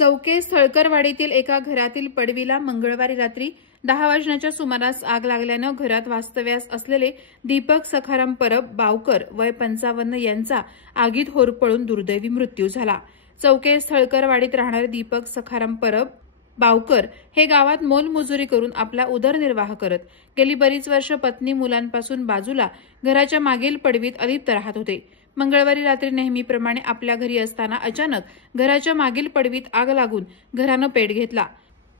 चौके स्थळकरवाडीतील एका घरातील पडवीला मंगळवारी रात्री 10 वाजण्याच्या सुमारास आग लागल्यानं घरात वास्तव्यास असलेले दीपक सखाराम परब बावकर वय 55 यांचा आगीत होरपळून दुर्दैवी मृत्यू झाला। चौके स्थळकरवाडीत राहणारे दीपक सखाराम परब बावकर हे गावात मोलमजुरी करून आपला उदरनिर्वाह करत गेली बरीच वर्ष पत्नी मुलांपासून बाजूला घराच्या मागील पडवीत अलिप्त राहत होते। मंगळवारी रात्री नेहमीप्रमाणे आपल्या घरी असताना अचानक घराच्या मागील पडवीत आग लागून घरानं पेट घेतला।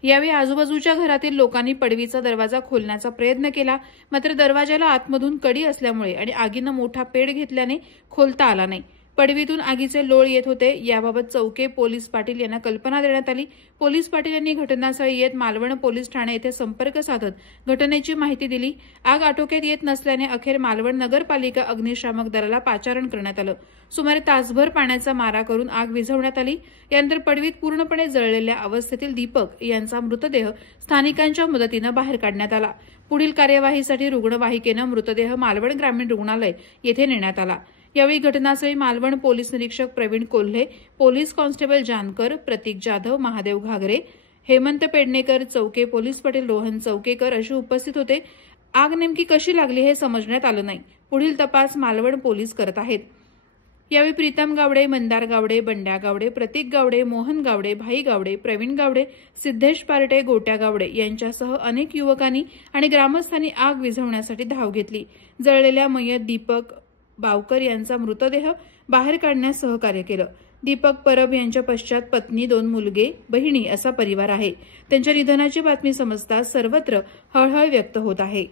यावेळी आजूबाजूच्या घरातील लोकांनी पडवीचा दरवाजा खोलण्याचा प्रयत्न केला, मात्र दरवाजाला आतमधून कडी असल्यामुळे आणि आगीनं मोठा पेट घेतल्याने खोलता आला नाही। पडवीतून आगीचे लोळ येत होते। याबाबत चौके पोलीस पाटील यांना कल्पना देण्यात आली। पोलीस पाटील यांनी घटनास्थळी येत मालवण पोलीस ठाणे येथे संपर्क साधत घटनेची माहिती दिली। आग आटोक्यात येत नसल्याने अखेर मालवण नगरपालिका अग्निशामक दलाला पाचारण करण्यात आलं। सुमारे तासभर पाण्याचा मारा करून आग विझवण्यात आली। यानंतर पडवीत पूर्णपणे जळलेल्या अवस्थेतील दीपक यांचा मृतदेह स्थानिकांच्या मदतीने बाहेर काढण्यात आला। पुढील कार्यवाहीसाठी रुग्णवाहिकेने मृतदेह मालवण ग्रामीण रुग्णालय येथे नेण्यात आला। यावेळी घटनास्थळी मालवण पोलीस निरीक्षक प्रवीण कोल्हे, पोलीस कॉन्स्टेबल जानकर, प्रतीक जाधव, महादेव घागरे, हेमंत पेडणेकर, चौके पोलीस पाटील रोहन चौकेकर असे उपस्थित होते। आग नेमकी कशी लागली हे समजण्यात आलं नाही। पुढील तपास मालवण पोलीस करत आहेत। यावेळी प्रीतम गावडे, मंदार गावडे, बंड्या गावडे, प्रतीक गावडे, मोहन गावडे, भाई गावडे, प्रवीण गावडे, सिद्धेश पार्टे, गोट्या गावडे यांच्यासह अनेक युवकांनी आणि ग्रामस्थांनी आग विझवण्यासाठी धाव घेतली। जळलेल्या मयत दीपक बावकर यांचा मृतदेह बाहेर काढण्यास सहकार्य केलं। दीपक परब यांच्या पश्चात पत्नी, 2 मुलगे, बहिणी असा परिवार आहे। त्यांच्या निधनाची बातमी समजताच सर्वत्र हळहळ व्यक्त होत आहे।